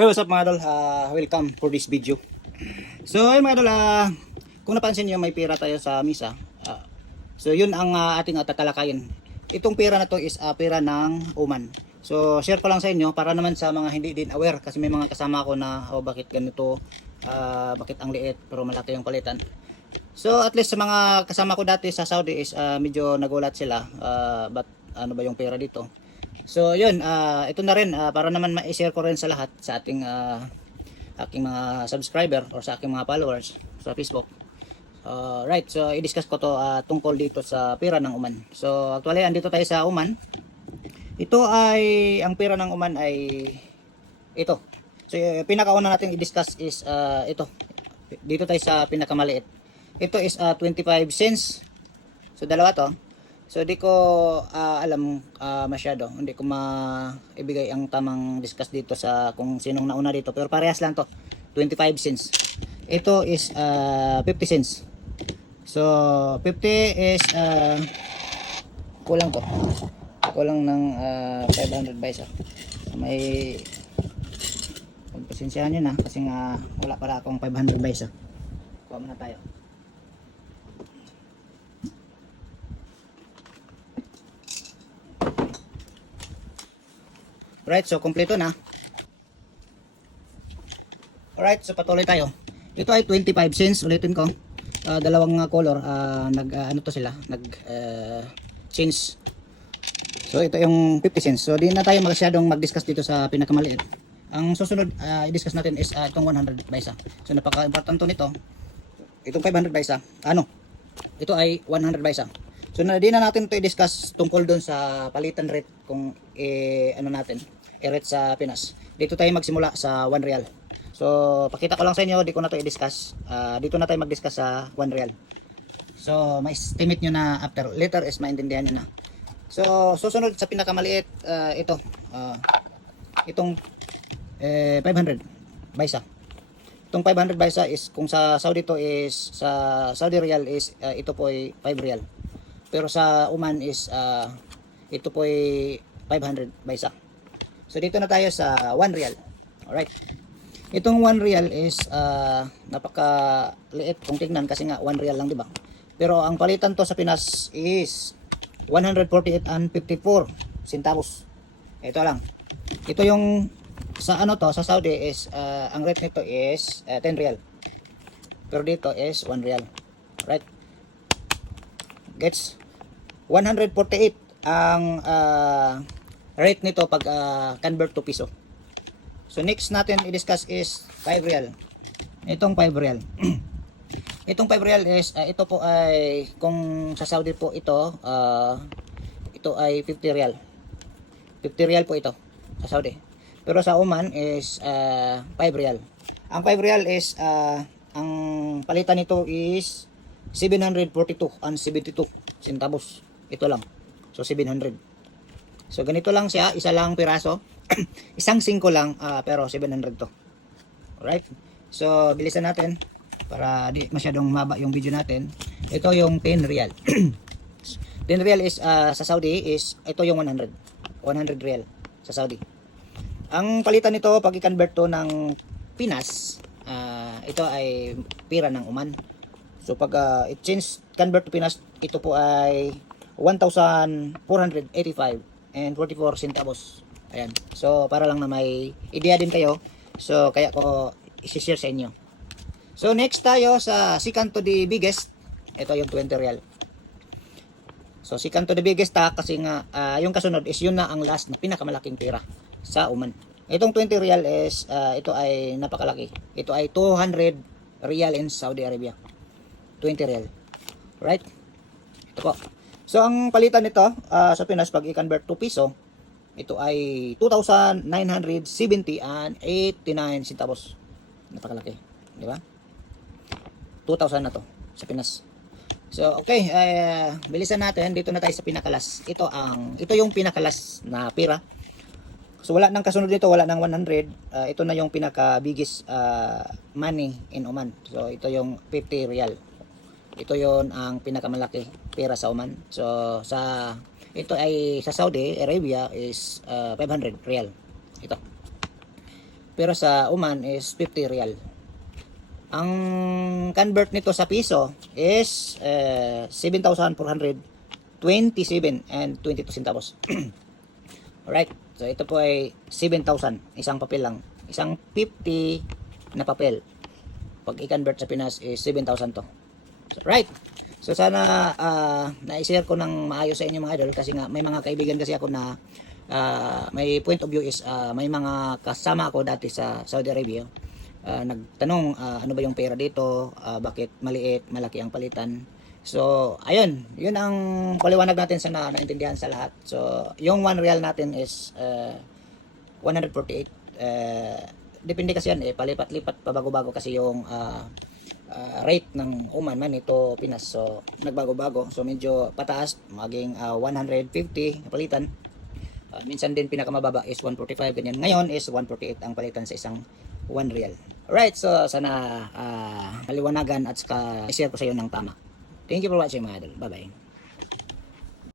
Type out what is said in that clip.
Hey, what's up mga idol? Ah, welcome for this video. So, ayun mga idol, ah, kung napansin niyo may pera tayo sa misa. Ah, so, yun ang ah, ating uh, tatalakayin. Itong pera na to is ah, pera ng Oman. So, share ko lang sa inyo para naman sa mga hindi din aware kasi may mga kasama ko na oh, bakit ganito, ah, bakit ang liit pero malaki yung palitan. So, at least sa mga kasama ko dati sa Saudi is ah, medyo nagulat sila. Ah, but ano ba yung pera dito? So, yun, ah, ito na rin ah, para naman ma-share ko rin sa lahat sa ating ah, aking mga subscriber or sa aking mga followers sa Facebook. Uh, right, so i-discuss ko to ah, tungkol dito sa pera ng Oman. So, actually andito tayo sa Oman. Ito ay ang pera ng Oman ay ito. So, yung pinakauna natin i-discuss is ah, ito. Dito tayo sa pinakamaliit. Ito is ah, 25 cents. So, dalawa to. So di ko ah, alam ah, masyado. Hindi ko maibigay ang tamang discuss dito sa kung sinong nauna dito. Pero parehas lang to. 25 cents. Ito is ah, 50 cents. So 50 is ah, kulang to. Kulang ng ah, 500 peso. So, may pagpasensyahan nyo na kasi nga wala para akong 500 peso. Kuha muna tayo. Right, so kompleto na. Alright, so patuloy tayo. Ito ay 25 cents, ulitin ko. Ah, dalawang ah, color, ah, nag ah, ano to sila, nag ah, change. So ito yung 50 cents. So di na tayo masyadong mag-discuss dito sa pinakamaliit. Ang susunod ah, i-discuss natin is ah, itong 100 paisa. So napaka-importante nito. Itong 500 paisa. Ano? Ito ay 100 paisa. So na, di na natin ito i-discuss tungkol doon sa palitan rate kung eh, ano natin, i-rate sa Pinas. Dito tayo magsimula sa 1 real. So pakita ko lang sa inyo, di ko na ito i-discuss. Ah, dito na tayo mag-discuss sa 1 real. So may estimate nyo na after later is maintindihan nyo na. So susunod sa pinakamaliit, ah, ito. ah, itong eh, 500 baisa. Itong 500 baisa is kung sa Saudi to is sa Saudi real is ah, ito po ay 5 real. Pero sa Oman is ah, ito po ay 500 baisa. So dito na tayo sa 1 real. Alright. Itong 1 real is ah, napaka liit kung tingnan kasi nga 1 real lang, di ba? Pero ang palitan to sa Pinas is 148 and 54 centavos. Ito lang. Ito yung sa ano to sa Saudi is ah, ang rate nito is ah, 10 real. Pero dito is 1 real. Right? Gets 148 ang ah, rate nito pag ah, convert to piso. So next natin i-discuss is 5 real. Itong 5 real. Itong 5 real is ah, ito po ay kung sa Saudi po ito ah, ito ay 50 real. 50 real po ito sa Saudi. Pero sa Oman is ah, 5 real. Ang 5 real is ah, ang palitan nito is 742 and 72 centavos. Ito lang. So 700. So ganito lang siya, isa lang piraso. Isang 5 lang ah, pero 700 to. Alright? So bilisan natin para di masyadong maba yung video natin. Ito yung 10 real. 10 real is ah, sa Saudi is ito yung 100. 100 real sa Saudi. Ang palitan nito pag i-convert to ng Pinas, ah, ito ay pira ng Oman. So pag ah, i-change convert to Pinas, ito po ay 1,485 and 44 centavos. Ayan. So para lang na may idea din kayo. So kaya ko i-share sa inyo. So next tayo sa second to the biggest. Ito yung 20 real. So second to the biggest ta kasi nga ah, yung kasunod is yun na ang last na pinakamalaking pera sa Oman. Itong 20 real is ah, ito ay napakalaki. Ito ay 200 real in Saudi Arabia. 20 real. Right? Ito po. So ang palitan nito ah, sa Pinas pag i-convert to piso, ito ay 2,970 and 89 centavos. Napakalaki. Di ba? 2,000 na to sa Pinas. So, okay, eh, bilisan natin. Dito na tayo sa pinakalas. Ito ang ito yung pinakalas na pira. So wala nang kasunod dito, wala nang 100. Ah, ito na yung pinaka biggest ah, money in Oman. So ito yung 50 real. Ito yon ang pinakamalaki pera sa Oman. So sa ito ay sa Saudi Arabia is ah, 500 real. Ito. Pero sa Oman is 50 real. Ang convert nito sa piso is eh, 7,427 and 22 centavos. Alright. So ito po ay 7,000. Isang papel lang. Isang 50 na papel. Pag i-convert sa Pinas is 7,000 to. Right. So sana ah, na-share ko ng maayos sa inyo mga idol kasi nga may mga kaibigan kasi ako na ah, may point of view is ah, may mga kasama ako dati sa Saudi Arabia. Ah, nagtanong ah, ano ba yung pera dito, ah, bakit maliit, malaki ang palitan. So, ayun, yun ang paliwanag natin sa na, naintindihan sa lahat. So, yung 1 real natin is ah, 148. Eh, depende kasi yan eh, palipat-lipat pabago-bago kasi yung ah, ah, rate ng Oman man ito Pinas. So, nagbago-bago. So, medyo pataas, maging ah, 150 na palitan. Ah, minsan din pinakamababa is 145 ganyan. Ngayon is 148 ang palitan sa isang 1 real. Alright, so sana ah, maliwanagan at saka i-share ko sa iyo ng tama. Thank you for watching mga idol. Bye-bye.